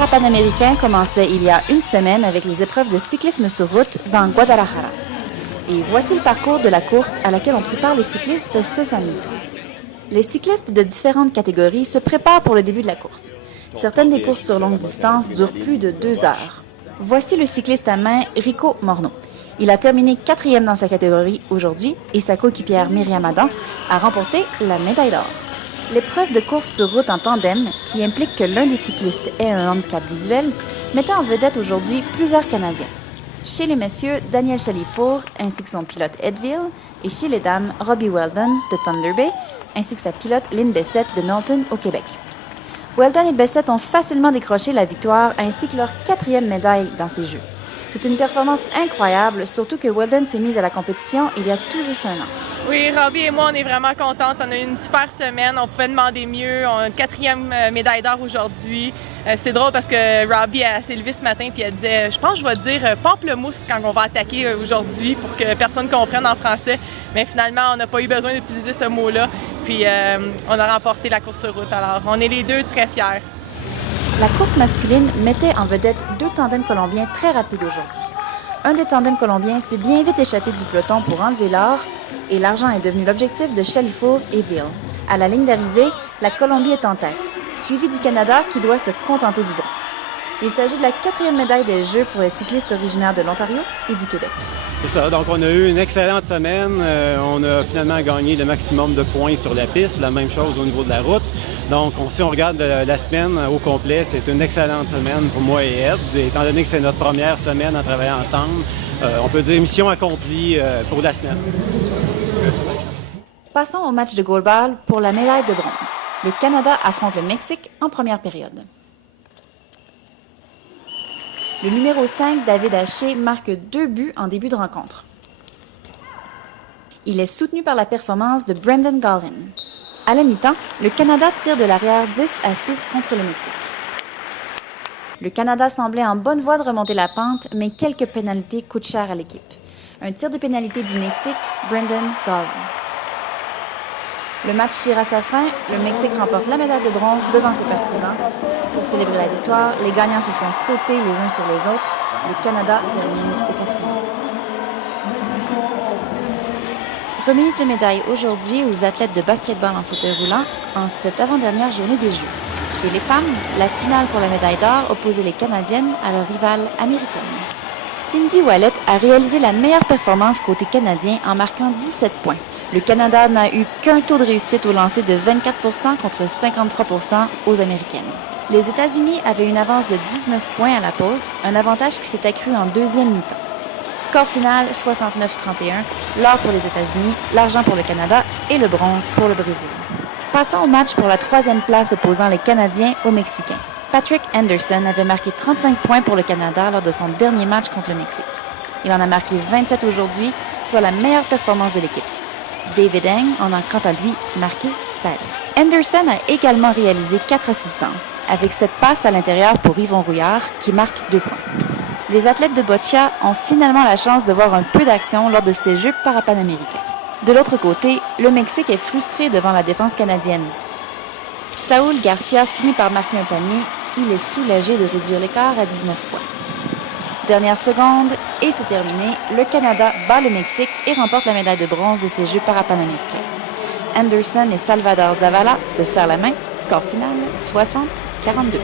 parapanaméricains commençaient il y a une semaine avec les épreuves de cyclisme sur route dans Guadalajara. Et voici le parcours de la course à laquelle on prépare les cyclistes ce samedi. Les cyclistes de différentes catégories se préparent pour le début de la course. Certaines des courses sur longue distance durent plus de 2 heures. Voici le cycliste à main Rico Morneau. Il a terminé 4e dans sa catégorie aujourd'hui et sa coéquipière Myriam Adam a remporté la médaille d'or. L'épreuve de course sur route en tandem, qui implique que l'un des cyclistes ait un handicap visuel, mettait en vedette aujourd'hui plusieurs Canadiens. Chez les messieurs, Daniel Chalifour ainsi que son pilote Edville, et chez les dames, Robbie Weldon de Thunder Bay ainsi que sa pilote Lynn Bessette de Norton au Québec. Weldon et Bessette ont facilement décroché la victoire ainsi que leur 4e médaille dans ces Jeux. C'est une performance incroyable, surtout que Weldon s'est mise à la compétition il y a tout juste un an. Oui, Robbie et moi, on est vraiment contentes. On a eu une super semaine. On pouvait demander mieux. On a une 4e médaille d'or aujourd'hui. C'est drôle parce que Robbie s'est levée ce matin et elle disait « Je pense que je vais dire pamplemousse quand on va attaquer aujourd'hui pour que personne comprenne en français. » Mais finalement, on n'a pas eu besoin d'utiliser ce mot-là. Puis on a remporté la course sur route. Alors, on est les deux très fiers. La course masculine mettait en vedette 2 tandems colombiens très rapides aujourd'hui. Un des tandems colombiens s'est bien vite échappé du peloton pour enlever l'or et l'argent est devenu l'objectif de Chalifour et Ville. À la ligne d'arrivée, la Colombie est en tête, suivie du Canada qui doit se contenter du bronze. Il s'agit de la 4e médaille des Jeux pour les cyclistes originaires de l'Ontario et du Québec. C'est ça, donc on a eu une excellente semaine. On a finalement gagné le maximum de points sur la piste, la même chose au niveau de la route. Donc si on regarde la semaine au complet, c'est une excellente semaine pour moi et Ed. Étant donné que c'est notre première semaine à travailler ensemble, on peut dire mission accomplie pour la semaine. Passons au match de goalball pour la médaille de bronze. Le Canada affronte le Mexique en première période. Le numéro 5, David Haché, marque 2 buts en début de rencontre. Il est soutenu par la performance de Brendan Gaulin. À la mi-temps, le Canada tire de l'arrière 10-6 contre le Mexique. Le Canada semblait en bonne voie de remonter la pente, mais quelques pénalités coûtent cher à l'équipe. Un tir de pénalité du Mexique, Brendan Gaulin. Le match tire à sa fin, le Mexique remporte la médaille de bronze devant ses partisans. Pour célébrer la victoire, les gagnants se sont sautés les uns sur les autres. Le Canada termine au 4e. Remise de médailles aujourd'hui aux athlètes de basketball en fauteuil roulant en cette avant-dernière journée des Jeux. Chez les femmes, la finale pour la médaille d'or opposait les Canadiennes à leurs rivales américaines. Cindy Wallet a réalisé la meilleure performance côté canadien en marquant 17 points. Le Canada n'a eu qu'un taux de réussite au lancer de 24% contre 53% aux Américaines. Les États-Unis avaient une avance de 19 points à la pause, un avantage qui s'est accru en deuxième mi-temps. Score final 69-31, l'or pour les États-Unis, l'argent pour le Canada et le bronze pour le Brésil. Passons au match pour la 3e place opposant les Canadiens aux Mexicains. Patrick Anderson avait marqué 35 points pour le Canada lors de son dernier match contre le Mexique. Il en a marqué 27 aujourd'hui, soit la meilleure performance de l'équipe. David Eng en a quant à lui marqué 16. Anderson a également réalisé 4 assistances, avec 7 passes à l'intérieur pour Yvon Rouillard, qui marque 2 points. Les athlètes de boccia ont finalement la chance de voir un peu d'action lors de ces Jeux parapanaméricains. De l'autre côté, le Mexique est frustré devant la défense canadienne. Saúl Garcia finit par marquer un panier. Il est soulagé de réduire l'écart à 19 points. Dernière seconde, et c'est terminé. Le Canada bat le Mexique et remporte la médaille de bronze de ces Jeux parapanaméricains. Anderson et Salvador Zavala se serrent la main. Score final 60-42.